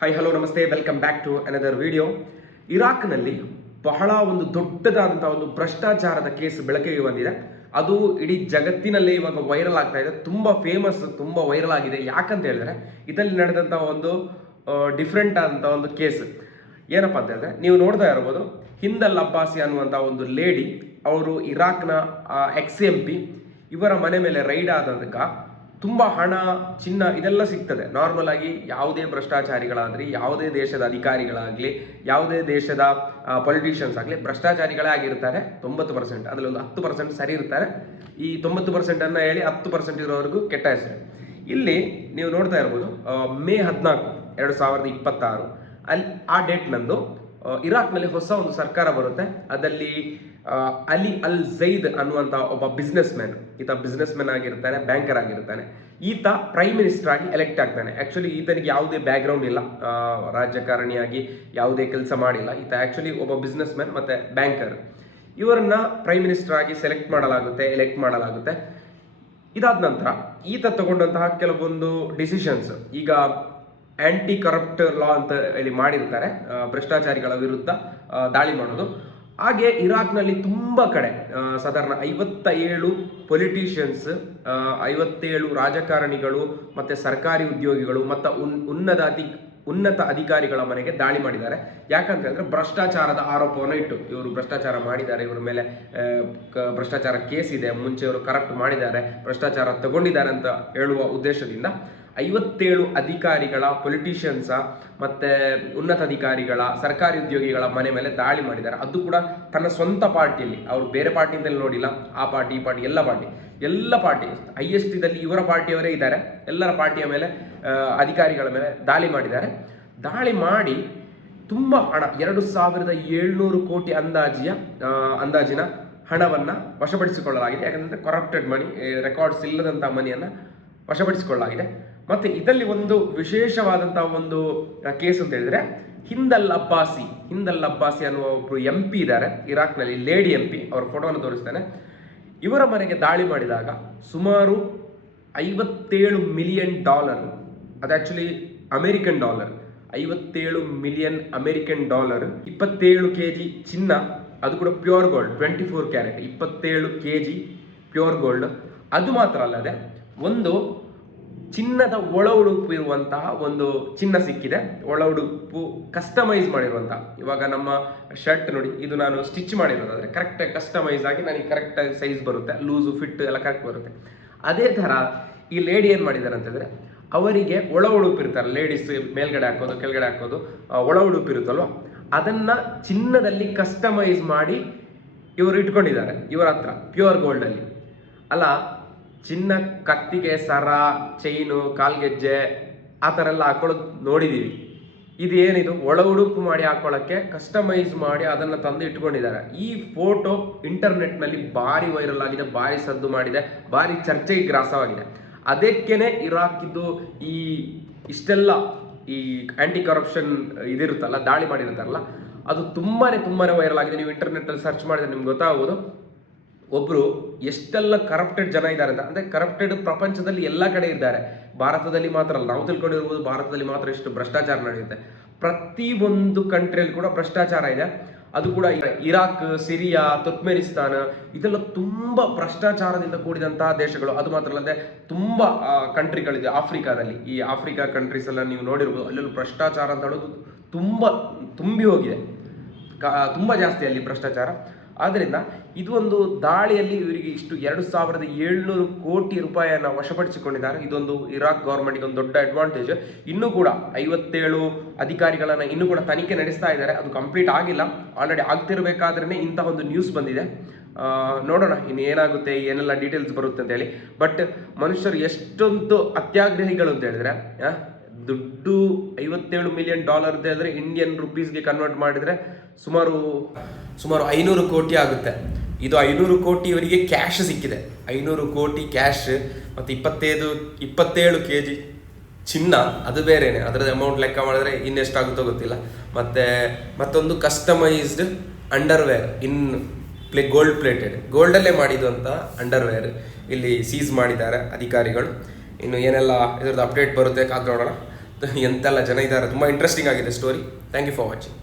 Hi hello ನಮಸ್ತೆ, welcome back to another video. ಇರಾಕ್ನಲ್ಲಿ ಬಹಳ ಒಂದು ದೊಡ್ಡದಾದಂತಹ ಒಂದು ಭ್ರಷ್ಟಾಚಾರದ ಕೇಸ್ ಬೆಳಕಿಗೆ ಬಂದಿದೆ. ಅದು ಇಡೀ ಜಗತ್ತಿನಲ್ಲೇ ಇವಾಗ ವೈರಲ್ ಆಗ್ತಾ ಇದೆ. ತುಂಬಾ ಫೇಮಸ್, ತುಂಬಾ ವೈರಲ್ ಆಗಿದೆ. ಯಾಕಂತ ಹೇಳಿದ್ರೆ ಇದರಲ್ಲಿ ನಡೆದಂತಹ ಒಂದು ಡಿಫ್ರೆಂಟ್ ಆದಂತ ಒಂದು ಕೇಸ್ ಏನಪ್ಪಾ ಅಂತ ಹೇಳಿದ್ರೆ, ನೀವು ನೋಡ್ತಾ ಇರಬಹುದು, ಹಿಂದ್ ಅಲ್ ಅಬ್ಬಾಸಿ ಅನ್ನುವಂತ ಒಂದು ಲೇಡಿ, ಅವರು ಇರಾಕ್ನ XMP. ಇವರ ಮನೆ ಮೇಲೆ ರೈಡ್ ಆದಾಗ ತುಂಬ ಹಣ, ಚಿನ್ನ ಇದೆಲ್ಲ ಸಿಗ್ತದೆ. ನಾರ್ಮಲ್ ಆಗಿ ಯಾವುದೇ ಭ್ರಷ್ಟಾಚಾರಿಗಳಾಗಲಿ, ಯಾವುದೇ ದೇಶದ ಅಧಿಕಾರಿಗಳಾಗಲಿ, ಯಾವುದೇ ದೇಶದ ಪೊಲಿಟಿಷಿಯನ್ಸ್ ಆಗಲಿ ಭ್ರಷ್ಟಾಚಾರಿಗಳೇ ಆಗಿರ್ತಾರೆ 90%. ಅದರಲ್ಲಿ ಒಂದು 10% ಸರಿ ಇರ್ತಾರೆ. ಈ 90% ಅನ್ನ ಹೇಳಿ 10% ಇರೋವರೆಗೂ ಕೆಟ್ಟ ಹೆಸರು. ಇಲ್ಲಿ ನೀವು ನೋಡ್ತಾ ಇರ್ಬೋದು, ಮೇ 14, 2026 ಅಲ್ಲಿ ಆ ಡೇಟ್ ನಂದು ಇರಾಕ್ನಲ್ಲಿ ಹೊಸ ಒಂದು ಸರ್ಕಾರ ಬರುತ್ತೆ. ಅದರಲ್ಲಿ ಅಲಿ ಅಲ್ ಝೈದ್ ಅನ್ನುವಂಥ ಒಬ್ಬ ಬಿಸ್ನೆಸ್ ಮ್ಯಾನ್, ಈತ ಬಿಸ್ನೆಸ್ ಮ್ಯಾನ್ ಆಗಿರ್ತಾನೆ, ಬ್ಯಾಂಕರ್ ಆಗಿರ್ತಾನೆ. ಈತ ಪ್ರೈಮ್ ಮಿನಿಸ್ಟರ್ ಆಗಿ ಎಲೆಕ್ಟ್ ಆಗ್ತಾನೆ. ಆಕ್ಚುಲಿ ಈತನಿಗೆ ಯಾವುದೇ ಬ್ಯಾಕ್ಗ್ರೌಂಡ್ ಇಲ್ಲ, ರಾಜಕಾರಣಿಯಾಗಿ ಯಾವುದೇ ಕೆಲಸ ಮಾಡಿಲ್ಲ. ಈತ ಆಕ್ಚುಲಿ ಒಬ್ಬ ಬಿಸ್ನೆಸ್ ಮ್ಯಾನ್ ಮತ್ತೆ ಬ್ಯಾಂಕರ್. ಇವರನ್ನ ಪ್ರೈಮ್ ಮಿನಿಸ್ಟರ್ ಆಗಿ ಎಲೆಕ್ಟ್ ಮಾಡಲಾಗುತ್ತೆ. ಇದಾದ ನಂತರ ಈತ ತಗೊಂಡಂತಹ ಕೆಲವೊಂದು ಡಿಸಿಷನ್ಸ್, ಈಗ ಆಂಟಿ ಕರಪ್ಟ್ ಲಾ ಅಂತ ಹೇಳಿ ಮಾಡಿರ್ತಾರೆ, ಭ್ರಷ್ಟಾಚಾರಿಗಳ ವಿರುದ್ಧ ದಾಳಿ ಮಾಡೋದು. ಹಾಗೆ ಇರಾಕ್ನಲ್ಲಿ ತುಂಬ ಕಡೆ ಸಾಧಾರಣ 57 ಪೊಲಿಟಿಷಿಯನ್ಸ್, 57 ರಾಜಕಾರಣಿಗಳು ಮತ್ತೆ ಸರ್ಕಾರಿ ಉದ್ಯೋಗಿಗಳು ಮತ್ತು ಉನ್ನತ ಅಧಿಕಾರಿಗಳ ಮನೆಗೆ ದಾಳಿ ಮಾಡಿದ್ದಾರೆ. ಯಾಕಂತ ಹೇಳಿದ್ರೆ ಭ್ರಷ್ಟಾಚಾರದ ಆರೋಪವನ್ನು ಇಟ್ಟು, ಇವರು ಭ್ರಷ್ಟಾಚಾರ ಮಾಡಿದ್ದಾರೆ, ಇವರ ಮೇಲೆ ಭ್ರಷ್ಟಾಚಾರ ಕೇಸ್ ಇದೆ, ಮುಂಚೆ ಇವರು ಕರಪ್ಟ್ ಮಾಡಿದ್ದಾರೆ, ಭ್ರಷ್ಟಾಚಾರ ತಗೊಂಡಿದ್ದಾರೆ ಅಂತ ಹೇಳುವ ಉದ್ದೇಶದಿಂದ 57 ಅಧಿಕಾರಿಗಳ, ಪೊಲಿಟಿಷಿಯನ್ಸ ಮತ್ತೆ ಉನ್ನತ ಅಧಿಕಾರಿಗಳ, ಸರ್ಕಾರಿ ಉದ್ಯೋಗಿಗಳ ಮನೆ ಮೇಲೆ ದಾಳಿ ಮಾಡಿದ್ದಾರೆ. ಅದು ಕೂಡ ತನ್ನ ಸ್ವಂತ ಪಾರ್ಟಿಯಲ್ಲಿ, ಅವರು ಬೇರೆ ಪಾರ್ಟಿಯಿಂದ ನೋಡಿಲ್ಲ. ಆ ಪಾರ್ಟಿ, ಈ ಪಾರ್ಟಿ, ಎಲ್ಲ ಪಾರ್ಟಿ ಹೈಯೆಸ್ಟ್ ಇದಲ್ಲಿ ಇವರ ಪಾರ್ಟಿಯವರೇ ಇದ್ದಾರೆ. ಎಲ್ಲರ ಪಾರ್ಟಿಯ ಮೇಲೆ, ಅಧಿಕಾರಿಗಳ ಮೇಲೆ ದಾಳಿ ಮಾಡಿದ್ದಾರೆ. ದಾಳಿ ಮಾಡಿ ತುಂಬ ಹಣ, 2700 ಕೋಟಿ ಅಂದಾಜಿನ ಹಣವನ್ನ ವಶಪಡಿಸಿಕೊಳ್ಳಲಾಗಿದೆ. ಯಾಕಂದ್ರೆ ಕರಪ್ಟೆಡ್ ಮನಿ, ರೆಕಾರ್ಡ್ಸ್ ಇಲ್ಲದಂತಹ ಮನಿಯನ್ನ ವಶಪಡಿಸಿಕೊಳ್ಳಲಾಗಿದೆ. ಮತ್ತೆ ಇದರಲ್ಲಿ ಒಂದು ವಿಶೇಷವಾದಂತಹ ಒಂದು ಕೇಸ್ ಅಂತ ಹೇಳಿದ್ರೆ, ಹಿಂದ್ ಅಲ್ ಅಬ್ಬಾಸಿ ಅನ್ನುವ ಒಬ್ರು MP ಇದ್ದಾರೆ ಇರಾಕ್ನಲ್ಲಿ, ಲೇಡಿ MP. ಅವರ ಫೋಟೋವನ್ನು ತೋರಿಸ್ತೇನೆ. ಇವರ ಮನೆಗೆ ದಾಳಿ ಮಾಡಿದಾಗ ಸುಮಾರು $57 ಮಿಲಿಯನ್, ಅದು actually American dollar, $57 million American dollar, 27 kg ಚಿನ್ನ, ಅದು ಕೂಡ pure gold, 24 carrot, 27 kg pure gold. ಅದು ಮಾತ್ರ ಅಲ್ಲದೆ ಒಂದು ಚಿನ್ನದ ಒಳ ಉಡುಪು ಇರುವಂತಹ ಒಂದು ಚಿನ್ನ ಸಿಕ್ಕಿದೆ. ಒಳ ಉಡುಪು ಕಸ್ಟಮೈಸ್ ಮಾಡಿರುವಂತಹ, ಇವಾಗ ನಮ್ಮ ಶರ್ಟ್ ನೋಡಿ, ಇದು ನಾನು ಸ್ಟಿಚ್ ಮಾಡಿರೋದಾದ್ರೆ ಕರೆಕ್ಟ್ ಕಸ್ಟಮೈಸ್ ಆಗಿ ನನಗೆ ಕರೆಕ್ಟ್ ಸೈಜ್ ಬರುತ್ತೆ, ಲೂಸು ಫಿಟ್ ಎಲ್ಲ ಕರೆಕ್ಟ್ ಬರುತ್ತೆ. ಅದೇ ತರ ಈ ಲೇಡಿ ಏನ್ ಮಾಡಿದ್ದಾರೆ ಅಂತಂದ್ರೆ, ಅವರಿಗೆ ಒಳ ಉಡುಪು ಇರ್ತಾರೆ, ಲೇಡೀಸ್ ಮೇಲ್ಗಡೆ ಹಾಕೋದು, ಕೆಳಗಡೆ ಹಾಕೋದು, ಒಳ ಉಡುಪು ಇರುತ್ತಲ್ವ, ಅದನ್ನ ಚಿನ್ನದಲ್ಲಿ ಕಸ್ಟಮೈಸ್ ಮಾಡಿ ಇವರು ಇಟ್ಕೊಂಡಿದ್ದಾರೆ ಇವರ ಹತ್ರ, ಪ್ಯೂರ್ ಗೋಲ್ಡ್ ಅಲ್ಲಿ. ಅಲ್ಲ, ಚಿನ್ನ ಕತ್ತಿಗೆ ಸರ, ಚೈನು, ಕಾಲ್ಗೆಜ್ಜೆ ಆ ಥರ ಎಲ್ಲ ಹಾಕೊಳ್ಳೋದು ನೋಡಿದೀವಿ. ಇದು ಏನಿದು ಒಳ ಉಡುಪು ಮಾಡಿ ಹಾಕೊಳ್ಳೋಕ್ಕೆ ಕಸ್ಟಮೈಸ್ ಮಾಡಿ ಅದನ್ನು ತಂದು ಇಟ್ಕೊಂಡಿದ್ದಾರೆ. ಈ ಫೋಟೋ ಇಂಟರ್ನೆಟ್ನಲ್ಲಿ ಭಾರಿ ವೈರಲ್ ಆಗಿದೆ, ಭಾರಿ ಸದ್ದು ಮಾಡಿದೆ, ಭಾರಿ ಚರ್ಚೆಗೆ ಗ್ರಾಸವಾಗಿದೆ. ಅದಕ್ಕೇನೆ ಇರಾಕಿದ್ದು ಇಷ್ಟೆಲ್ಲ ಈ ಆಂಟಿ ಕರಪ್ಷನ್ ಇದಿರುತ್ತಲ್ಲ, ದಾಳಿ ಮಾಡಿರ್ತಾರಲ್ಲ, ಅದು ತುಂಬಾನೇ ವೈರಲ್ ಆಗಿದೆ. ನೀವು ಇಂಟರ್ನೆಟ್ಟಲ್ಲಿ ಸರ್ಚ್ ಮಾಡಿದ್ರೆ ನಿಮ್ಗೆ ಗೊತ್ತಾಗ್ಬೋದು ಒಬ್ರು ಎಷ್ಟೆಲ್ಲ ಕರಪ್ಟೆಡ್ ಜನ ಇದ್ದಾರೆ ಅಂತ. ಅಂದ್ರೆ ಕರಪ್ಟೆಡ್ ಪ್ರಪಂಚದಲ್ಲಿ ಎಲ್ಲ ಕಡೆ ಇದ್ದಾರೆ, ಭಾರತದಲ್ಲಿ ಮಾತ್ರ ಅಲ್ಲ. ನಾವು ತಿಳ್ಕೊಂಡಿರ್ಬೋದು ಭಾರತದಲ್ಲಿ ಮಾತ್ರ ಎಷ್ಟು ಭ್ರಷ್ಟಾಚಾರ ನಡೆಯುತ್ತೆ. ಪ್ರತಿ ಒಂದು ಕಂಟ್ರಿಯಲ್ಲಿ ಕೂಡ ಭ್ರಷ್ಟಾಚಾರ ಇದೆ. ಅದು ಕೂಡ ಇರಾಕ್, ಸಿರಿಯಾ, ತುರ್ಕ್ಮೆನಿಸ್ತಾನ, ಇದೆಲ್ಲ ತುಂಬಾ ಭ್ರಷ್ಟಾಚಾರದಿಂದ ಕೂಡಿದಂತಹ ದೇಶಗಳು. ಅದು ಮಾತ್ರ ಅಲ್ಲದೆ ತುಂಬಾ ಕಂಟ್ರಿಗಳಿದೆ ಆಫ್ರಿಕಾದಲ್ಲಿ. ಈ ಆಫ್ರಿಕಾ ಕಂಟ್ರೀಸ್ ಎಲ್ಲ ನೀವು ನೋಡಿರ್ಬೋದು, ಅಲ್ಲೆಲ್ಲ ಭ್ರಷ್ಟಾಚಾರ ಅಂತ ಹೇಳೋದು ತುಂಬಿ ಹೋಗಿದೆ, ತುಂಬಾ ಜಾಸ್ತಿ ಅಲ್ಲಿ ಭ್ರಷ್ಟಾಚಾರ. ಆದ್ರಿಂದ ಇದು ಒಂದು ದಾಳಿಯಲ್ಲಿ ಇವರಿಗೆ ಇಷ್ಟು 2700 ಕೋಟಿ ರೂಪಾಯಿಯನ್ನು ವಶಪಡಿಸಿಕೊಂಡಿದ್ದಾರೆ. ಇದೊಂದು ಇರಾಕ್ ಗೌರ್ಮೆಂಟ್ ಇದೊಂದು ದೊಡ್ಡ ಅಡ್ವಾಂಟೇಜ್. ಇನ್ನೂ ಕೂಡ 57 ಅಧಿಕಾರಿಗಳನ್ನ ಇನ್ನೂ ಕೂಡ ತನಿಖೆ ನಡೆಸ್ತಾ ಇದ್ದಾರೆ. ಅದು ಕಂಪ್ಲೀಟ್ ಆಗಿಲ್ಲ, ಆಲ್ರೆಡಿ ಆಗ್ತಿರ್ಬೇಕಾದ್ರೇನೆ ಇಂತಹ ಒಂದು ನ್ಯೂಸ್ ಬಂದಿದೆ. ನೋಡೋಣ ಇನ್ನು ಏನಾಗುತ್ತೆ, ಏನೆಲ್ಲ ಡೀಟೇಲ್ಸ್ ಬರುತ್ತೆ ಅಂತ ಹೇಳಿ. ಬಟ್ ಮನುಷ್ಯರು ಎಷ್ಟೊಂದು ಅತ್ಯಾಗ್ರಹಿಗಳು ಅಂತ ಹೇಳಿದ್ರೆ, ದುಡ್ಡು $57 ಮಿಲಿಯನ್ ಅಂತ ಹೇಳಿದ್ರೆ ಇಂಡಿಯನ್ ರುಪೀಸ್ಗೆ ಕನ್ವರ್ಟ್ ಮಾಡಿದ್ರೆ ಸುಮಾರು 500 ಕೋಟಿ ಆಗುತ್ತೆ. ಇದು 500 ಕೋಟಿ ಇವರಿಗೆ ಕ್ಯಾಶ್ ಸಿಕ್ಕಿದೆ, 500 ಕೋಟಿ ಕ್ಯಾಶ್, ಮತ್ತು 27 kg ಚಿನ್ನ, ಅದು ಬೇರೆನೆ. ಅದರದ ಅಮೌಂಟ್ ಲೆಕ್ಕ ಮಾಡಿದ್ರೆ ಇನ್ನೆಷ್ಟಾಗುತ್ತೋ ಗೊತ್ತಿಲ್ಲ. ಮತ್ತೊಂದು ಕಸ್ಟಮೈಸ್ಡ್ ಅಂಡರ್ವೇರ್, ಗೋಲ್ಡ್ ಪ್ಲೇಟೆಡ್, ಗೋಲ್ಡಲ್ಲೇ ಮಾಡಿದ್ದು ಅಂತ ಅಂಡರ್ವೇರ್ ಇಲ್ಲಿ ಸೀಸ್ ಮಾಡಿದ್ದಾರೆ ಅಧಿಕಾರಿಗಳು. ಇನ್ನು ಏನೆಲ್ಲ ಇದರದ್ದು ಅಪ್ಡೇಟ್ ಬರುತ್ತೆ ಕಾದು ನೋಡೋಣ. ಎಂತೆಲ್ಲ ಜನ ಇದ್ದಾರೆ. ತುಂಬ ಇಂಟ್ರೆಸ್ಟಿಂಗ್ ಆಗಿದೆ story. Thank you for watching.